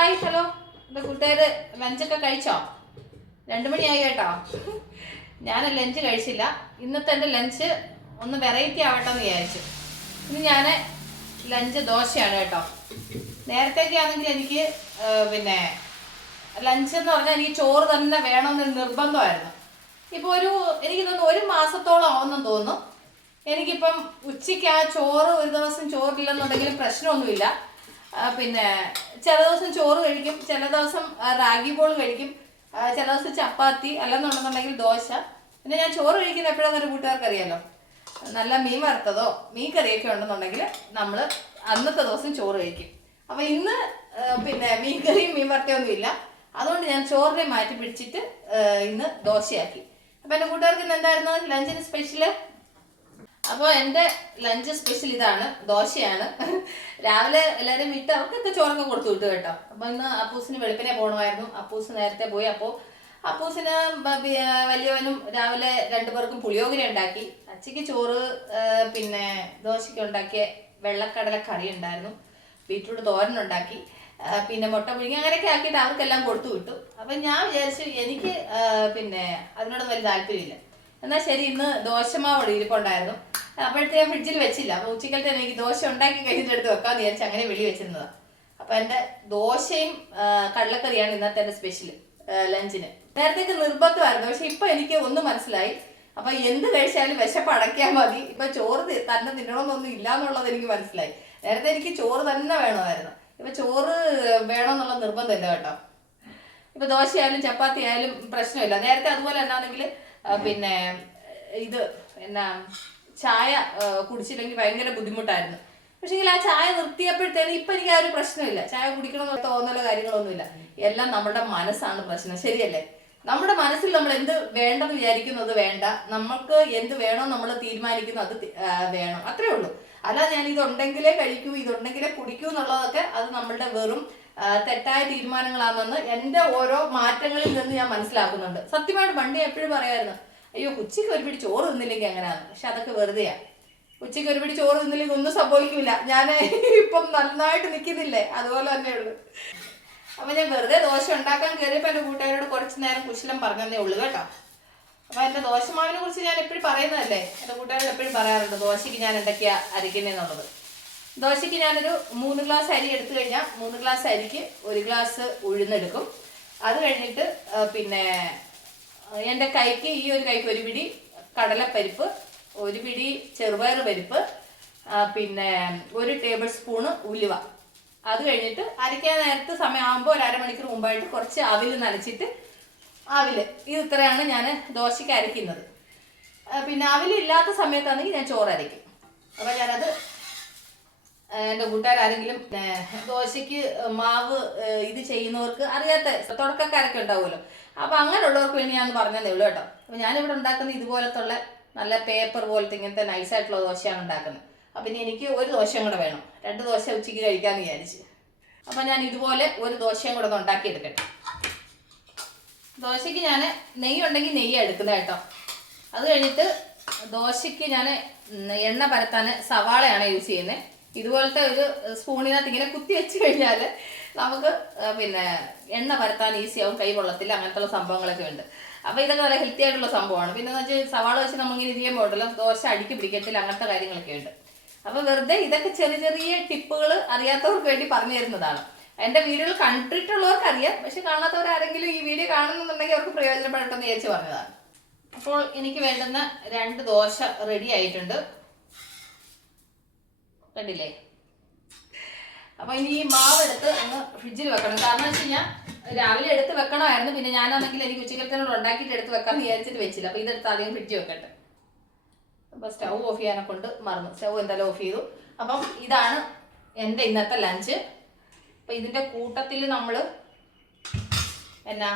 Hi hello എന്റെ കൂട്ടുകാർ ലഞ്ചൊക്കെ കഴിച്ചോ? രണ്ട് മണിയായി കേട്ടോ. ഞാൻ ലഞ്ച് കഴിച്ചില്ല. ഇന്നത്തെ എന്റെ ലഞ്ച് ഒന്ന് വെറൈറ്റി ആവട്ടെ എന്ന് വിചാരിച്ചു. ഇന്ന് ഞാൻ ലഞ്ച് ദോശയാണ് കേട്ടോ. നേരത്തേക്ക് ആണെങ്കിൽ എനിക്ക് പിന്നെ ലഞ്ച് എന്ന് പറഞ്ഞാൽ എനിക്ക് ചോറ് തന്നെ വേണമെന്ന് നിർബന്ധമായിരുന്നു. ഇപ്പൊ ഒരു എനിക്ക് തോന്നുന്നു ഒരു മാസത്തോളം ആവുമെന്ന് തോന്നുന്നു. എനിക്കിപ്പം ഉച്ചയ്ക്ക് ആ ചോറ് ഒരു ദിവസം ചോറില്ലെന്നുണ്ടെങ്കിലും പ്രശ്നമൊന്നുമില്ല. പിന്നെ ചില ദിവസം ചോറ് കഴിക്കും ചില ദിവസം റാഗി ബോൾ കഴിക്കും ചില ദിവസം ചപ്പാത്തി അല്ലെന്നുണ്ടെന്നുണ്ടെങ്കിൽ ദോശ. പിന്നെ ഞാൻ ചോറ് കഴിക്കുന്ന എപ്പോഴാണെന്നൊരു കൂട്ടുകാർക്ക് അറിയാലോ നല്ല മീൻ വറുത്തതോ മീൻ കറിയൊക്കെ ഉണ്ടെന്നുണ്ടെങ്കിൽ നമ്മൾ അന്നത്തെ ദിവസം ചോറ് കഴിക്കും. അപ്പം ഇന്ന് പിന്നെ മീൻ കറിയും മീൻ വറുത്തയൊന്നും ഇല്ല. അതുകൊണ്ട് ഞാൻ ചോറിനെ മാറ്റി പിടിച്ചിട്ട് ഇന്ന് ദോശയാക്കി. അപ്പം എന്റെ കൂട്ടുകാർക്ക് ഇന്ന് എന്തായിരുന്നു? ലഞ്ചിന് സ്പെഷ്യൽ അപ്പോൾ എന്റെ ലഞ്ച് സ്പെഷ്യൽ ഇതാണ്. ദോശയാണ്. രാവിലെ എല്ലാവരും വിട്ട് അവർക്കൊക്കെ ചോറൊക്കെ കൊടുത്തു വിട്ടു കേട്ടോ. അപ്പോൾ ഇന്ന് അപ്പൂസിന് വെളുപ്പിനെ പോകണമായിരുന്നു. അപ്പൂസ് നേരത്തെ പോയി. അപ്പോൾ അപ്പൂസിന് വലിയവനും രാവിലെ രണ്ടുപേർക്കും പുളിയോഗര ഉണ്ടാക്കി. അച്ചയ്ക്ക് ചോറ് പിന്നെ ദോശയ്ക്ക് ഉണ്ടാക്കിയ വെള്ളക്കടല കറി ഉണ്ടായിരുന്നു. ബീറ്റ്റൂട്ട് തോരൻ ഉണ്ടാക്കി. പിന്നെ മുട്ട പുഴുങ്ങി അങ്ങനെയൊക്കെ ആക്കിയിട്ട് അവർക്കെല്ലാം കൊടുത്തു വിട്ടു. അപ്പം ഞാൻ വിചാരിച്ചു എനിക്ക് പിന്നെ അതിനോട് വലിയ താല്പര്യമില്ല. എന്നാൽ ശരി ഇന്ന് ദോശമാവ് ഇരിപ്പുണ്ടായിരുന്നു. അപ്പോഴത്തെ ഞാൻ ഫ്രിഡ്ജിൽ വെച്ചില്ല. അപ്പോൾ ഉച്ചക്കലത്തെ എനിക്ക് ദോശ ഉണ്ടാക്കി കഴിഞ്ഞിട്ട് എടുത്ത് വെക്കാമെന്ന് വിചാരിച്ച് അങ്ങനെ വെളി വെച്ചിരുന്നതാണ് അപ്പോൾ എന്റെ ദോശയും കള്ളക്കറിയാണ് ഇന്നത്തെ എന്റെ സ്പെഷ്യൽ ലഞ്ചിന് നേരത്തേക്ക് നിർബന്ധമായിരുന്നു. പക്ഷെ ഇപ്പൊ എനിക്ക് ഒന്ന് മനസ്സിലായി. അപ്പൊ എന്ത് കഴിച്ചാലും വിശപ്പ് അടയ്ക്കാൻ മതി. ഇപ്പൊ ചോറ് തന്നെ തിന്നണമെന്നൊന്നും ഇല്ല എന്നുള്ളത് എനിക്ക് മനസ്സിലായി. നേരത്തെ എനിക്ക് ചോറ് തന്നെ വേണമായിരുന്നു. ഇപ്പൊ ചോറ് വേണമെന്നുള്ള നിർബന്ധമില്ല കേട്ടോ. ഇപ്പൊ ദോശയായാലും ചപ്പാത്തി ആയാലും പ്രശ്നമില്ല. നേരത്തെ അതുപോലെ എന്നാണെങ്കിൽ പിന്നെ ഇത് എന്നാ ചായ കുടിച്ചില്ലെങ്കിൽ ഭയങ്കര ബുദ്ധിമുട്ടായിരുന്നു. പക്ഷേങ്കിൽ ആ ചായ നിർത്തിയപ്പോഴത്തേനും ഇപ്പൊ എനിക്ക് ആ ഒരു പ്രശ്നമില്ല. ചായ കുടിക്കണമെന്ന് തോന്നലോ കാര്യങ്ങളൊന്നുമില്ല. എല്ലാം നമ്മുടെ മനസ്സാണ് പ്രശ്നം. ശരിയല്ലേ? നമ്മുടെ മനസ്സിൽ നമ്മൾ എന്ത് വേണ്ടെന്ന് വിചാരിക്കുന്നത് വേണ്ട. നമ്മൾക്ക് എന്ത് വേണോ നമ്മൾ തീരുമാനിക്കുന്നു അത് വേണം. അത്രേ ഉള്ളൂ. അല്ല ഞാൻ ഇതുണ്ടെങ്കിലേ കഴിക്കൂ ഇതുണ്ടെങ്കിലേ കുടിക്കൂ എന്നുള്ളതൊക്കെ അത് നമ്മളുടെ വെറും തെറ്റായ തീരുമാനങ്ങളാണെന്ന് എന്റെ ഓരോ മാറ്റങ്ങളിൽ നിന്ന് ഞാൻ മനസ്സിലാക്കുന്നുണ്ട്. സത്യമായിട്ട് പണ്ട് എപ്പോഴും പറയായിരുന്നു അയ്യോ ഉച്ചയ്ക്ക് ഒരു പിടി ചോറ് തിന്നില്ലെങ്കിൽ എങ്ങനെയാണ് പക്ഷെ അതൊക്കെ വെറുതെയാ. ഉച്ചയ്ക്ക് ഒരു പിടി ചോറ് തിന്നില്ലെങ്കിൽ ഒന്നും സംഭവിക്കില്ല. ഞാൻ ഇപ്പം നന്നായിട്ട് നിൽക്കുന്നില്ലേ? അതുപോലെ തന്നെ ഉള്ളു. അപ്പൊ ഞാൻ വെറുതെ ദോശ ഉണ്ടാക്കാൻ കയറിയപ്പോൾ എന്റെ കൂട്ടുകാരോട് കുറച്ച് നേരം കുശലം പറഞ്ഞതേ ഉള്ളൂ കേട്ടോ. അപ്പൊ എന്റെ ദോശമാവിനെ കുറിച്ച് ഞാൻ എപ്പോഴും പറയുന്നതല്ലേ? എന്റെ കൂട്ടുകാരോട് എപ്പോഴും പറയാറുണ്ട് ദോശയ്ക്ക് ഞാൻ എന്തൊക്കെയാ അരിക്കുന്നതെന്നുള്ളത് ദോശയ്ക്ക് ഞാനൊരു മൂന്ന് ഗ്ലാസ് അരി എടുത്തു കഴിഞ്ഞാൽ മൂന്ന് ഗ്ലാസ് അരിക്ക് ഒരു ഗ്ലാസ് ഉഴുന്നെടുക്കും. അത് കഴിഞ്ഞിട്ട് പിന്നെ എന്റെ കൈക്ക് ഈ ഒരു കൈക്ക് ഒരു പിടി കടലപ്പരിപ്പ് ഒരു പിടി ചെറുപയർ പരിപ്പ് പിന്നെ ഒരു ടേബിൾ സ്പൂണ് ഉലുവ. അത് കഴിഞ്ഞിട്ട് അരയ്ക്കാൻ നേരത്തെ സമയമാകുമ്പോൾ ഒരു അരമണിക്കൂർ മുമ്പായിട്ട് കുറച്ച് അവിൽ നനച്ചിട്ട് അവിൽ. ഇത് ഇത്രയാണ് ഞാൻ ദോശയ്ക്ക് അരയ്ക്കുന്നത്. പിന്നെ അവിലില്ലാത്ത സമയത്താണെങ്കിൽ ഞാൻ ചോറ് അരയ്ക്കും. അപ്പോൾ ഞാനത് എന്റെ കൂട്ടുകാരാരെങ്കിലും ആരെങ്കിലും ദോശയ്ക്ക് മാവ് ഇത് ചെയ്യുന്നവർക്ക് അറിയാത്ത തുടക്കക്കാരൊക്കെ ഉണ്ടാവുമല്ലോ. അപ്പോൾ അങ്ങനെയുള്ളവർക്ക് വേണ്ടി ഞാൻ പറഞ്ഞതേ ഉള്ളൂ കേട്ടോ. അപ്പോൾ ഞാനിവിടെ ഉണ്ടാക്കുന്ന ഇതുപോലത്തുള്ള നല്ല പേപ്പർ പോലത്തെ ഇങ്ങനത്തെ നൈസായിട്ടുള്ള ദോശയാണ് ഉണ്ടാക്കുന്നത്. അപ്പം ഇനി എനിക്ക് ഒരു ദോശയും കൂടെ വേണം. രണ്ട് ദോശ ഉച്ചയ്ക്ക് കഴിക്കാമെന്ന് വിചാരിച്ച്. അപ്പം ഞാൻ ഇതുപോലെ ഒരു ദോശയും കൂടെ ഒന്ന് ഉണ്ടാക്കിയെടുക്കട്ടെ. ദോശയ്ക്ക് ഞാൻ നെയ്യ് ഉണ്ടെങ്കിൽ നെയ്യ് എടുക്കുന്നത് കേട്ടോ. അത് കഴിഞ്ഞിട്ട് ദോശയ്ക്ക് ഞാൻ എണ്ണ പരത്താൻ സവാളയാണ് യൂസ് ചെയ്യുന്നത്. ഇതുപോലത്തെ ഒരു സ്പൂണിനകത്ത് ഇങ്ങനെ കുത്തി വെച്ച് കഴിഞ്ഞാൽ നമുക്ക് പിന്നെ എണ്ണ പരത്താൻ ഈസിയാവും കൈ വെള്ളത്തിൽ അങ്ങനത്തെ സംഭവങ്ങളൊക്കെ ഉണ്ട്. അപ്പോൾ ഇതൊക്കെ നല്ല ഹെൽത്തി ആയിട്ടുള്ള സംഭവമാണ്. പിന്നെ എന്ന് വെച്ചാൽ സവാള വെച്ച് നമ്മളിങ്ങനെ ഇരിക്കാൻ ഉണ്ടല്ലോ ദോശ അടിക്ക് പിടിക്കത്തില്ല അങ്ങനത്തെ കാര്യങ്ങളൊക്കെ ഉണ്ട്. അപ്പോൾ വെറുതെ ഇതൊക്കെ ചെറിയ ചെറിയ ടിപ്പുകൾ അറിയാത്തവർക്ക് വേണ്ടി പറഞ്ഞു തരുന്നതാണ്. എന്റെ വീഡിയോകൾ കണ്ടിട്ടുള്ളവർക്ക് അറിയാം പക്ഷെ കാണാത്തവർ ആരെങ്കിലും ഈ വീഡിയോ കാണുന്നുണ്ടെങ്കിൽ അവർക്ക് പ്രയോജനപ്പെടട്ടെന്ന് വിചാരിച്ച് പറഞ്ഞതാണ്. അപ്പോൾ എനിക്ക് വേണ്ടുന്ന രണ്ട് ദോശ റെഡി ആയിട്ടുണ്ട്. കണ്ടില്ലേ? അപ്പൊ ഇനി ഈ മാവ് എടുത്ത് അങ്ങ് ഫ്രിഡ്ജിൽ വെക്കണം. കാരണം വെച്ച് കഴിഞ്ഞാൽ രാവിലെ എടുത്ത് വെക്കണമായിരുന്നു. പിന്നെ ഞാനാണെങ്കിൽ എനിക്ക് ഉച്ചക്കലത്തിനോട് ഉണ്ടാക്കിയിട്ട് എടുത്ത് വെക്കാമെന്ന് വിചാരിച്ചിട്ട് വെച്ചില്ല. അപ്പൊ ഇതെടുത്ത് ആദ്യം ഫ്രിഡ്ജ് വെക്കട്ടെ. അപ്പൊ സ്റ്റൗ ഓഫ് ചെയ്യാനെ കൊണ്ട് മറന്നു. സ്റ്റൗ എന്തായാലും ഓഫ് ചെയ്തു. അപ്പം ഇതാണ് എന്റെ ഇന്നത്തെ ലഞ്ച്. അപ്പൊ ഇതിന്റെ കൂട്ടത്തിൽ നമ്മൾ എന്നാ?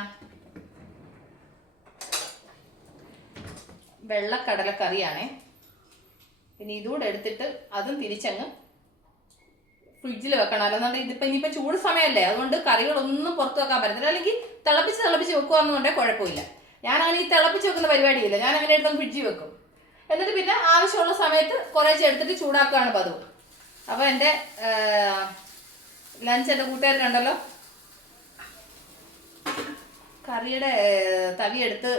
വെള്ളക്കടലക്കറിയാണേ. പിന്നെ ഇതുകൂടെ എടുത്തിട്ട് അതും തിരിച്ചങ്ങ് ഫ്രിഡ്ജിൽ വെക്കണം. അല്ലാന്നുണ്ടെങ്കിൽ ഇതിപ്പോ ഇനിയിപ്പോ ചൂട് സമയമല്ലേ അതുകൊണ്ട് കറികളൊന്നും പുറത്ത് വെക്കാൻ പറ്റത്തില്ല. അല്ലെങ്കിൽ തിളപ്പിച്ച് തിളപ്പിച്ച് വെക്കുവാന്നുണ്ടെങ്കിൽ കുഴപ്പമില്ല. ഞാൻ അങ്ങനെ ഈ തിളപ്പിച്ച് വെക്കുന്ന പരിപാടിയില്ല. ഞാൻ അങ്ങനെ എടുത്ത് ഫ്രിഡ്ജിൽ വെക്കും. എന്നിട്ട് പിന്നെ ആവശ്യമുള്ള സമയത്ത് കുറേശ്ശെ എടുത്തിട്ട് ചൂടാക്കുകയാണ് പതിവ്. അപ്പോൾ എന്റെ ലഞ്ച് എന്റെ കൂട്ടുകാരനുണ്ടല്ലോ. കറിയുടെ തവിയെടുത്ത്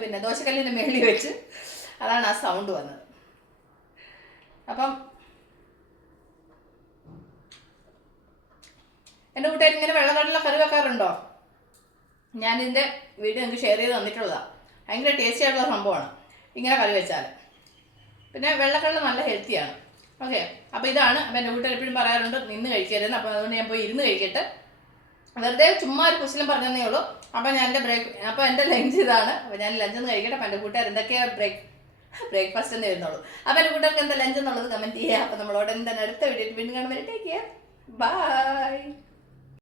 പിന്നെ ദോശക്കല്ലിന്റെ മേളിൽ വെച്ച് അതാണ് ആ സൗണ്ട് വന്നത്. അപ്പം എന്റെ കൂട്ടുകാർ ഇങ്ങനെ വെള്ളക്കടല കറി വെക്കാറുണ്ടോ? ഞാൻ ഞാനിതിന്റെ വീഡിയോ നിങ്ങൾക്ക് ഷെയർ ചെയ്ത് തന്നിട്ടുള്ളതാണ് ഭയങ്കര ടേസ്റ്റി ആയിട്ടുള്ള സംഭവമാണ്. ഇങ്ങനെ കറി വെച്ചാൽ പിന്നെ വെള്ളക്കടല നല്ല ഹെൽത്തിയാണ് ഓക്കെ അപ്പോൾ ഇതാണ്. അപ്പോൾ എന്റെ കൂട്ടുകാർ എപ്പോഴും പറയാറുണ്ട് നിന്ന് കഴിക്കരുതെന്ന്. അപ്പോൾ അതുകൊണ്ട് ഞാൻ പോയി ഇരുന്ന് കഴിക്കട്ടെ. വെറുതെ ചുമ്മാ ഒരു കുശലം പറഞ്ഞതേ ഉള്ളൂ. അപ്പോൾ ഞാൻ എന്റെ ബ്രേക്ക് അപ്പോൾ എന്റെ ലഞ്ച് ഇതാണ്. അപ്പോൾ ഞാൻ ലഞ്ച് ഒന്ന് കഴിക്കട്ടെ. അപ്പം എന്റെ കൂട്ടുകാർ എന്തൊക്കെയാണ് ബ്രേക്ക് ബ്രേക്ക്ഫാസ്റ്റ് തന്നെ വരുന്നുള്ളൂ അപ്പോൾ എന്റെ കൂട്ടർക്ക് എന്താ ലഞ്ച് എന്നുള്ളത് കമന്റ് ചെയ്യുക അപ്പോൾ നമ്മളോട് തന്നെ അടുത്ത വീഡിയോ വീണ്ടും കാണുമ്പോൾ ടേക്ക് ബൈ